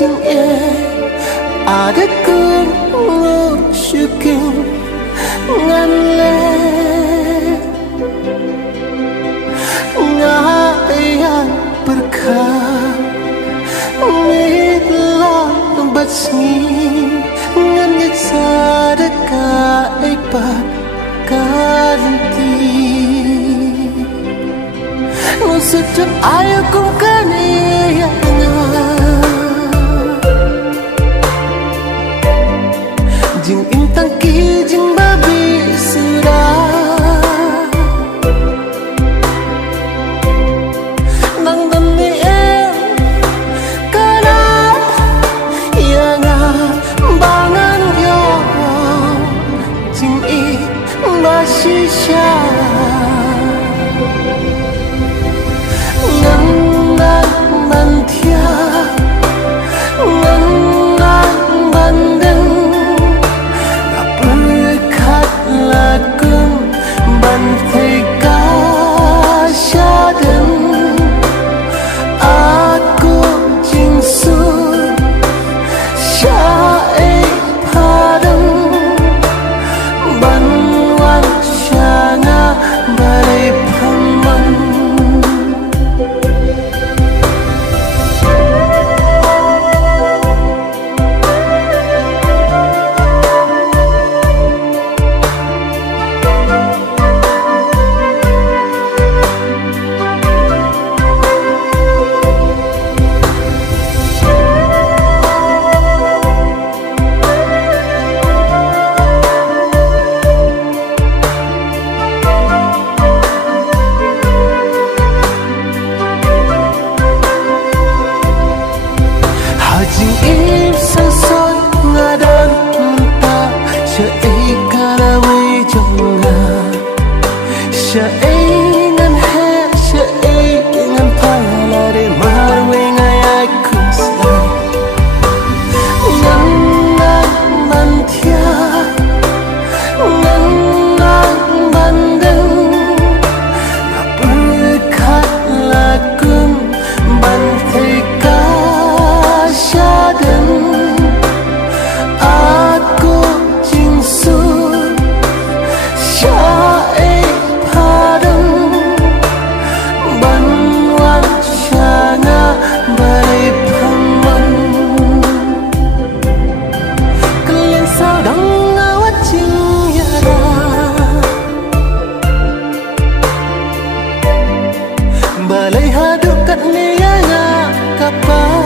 jing e ada kung shuking ngan le ngaya berkah mitlah batsni ngan yat sadaka ipat kanti sejak ayo kung kaniya jing intang ki jing babi sudah nang demi em kana yang bangan yo jing i basisha balai hadap kat niya kapal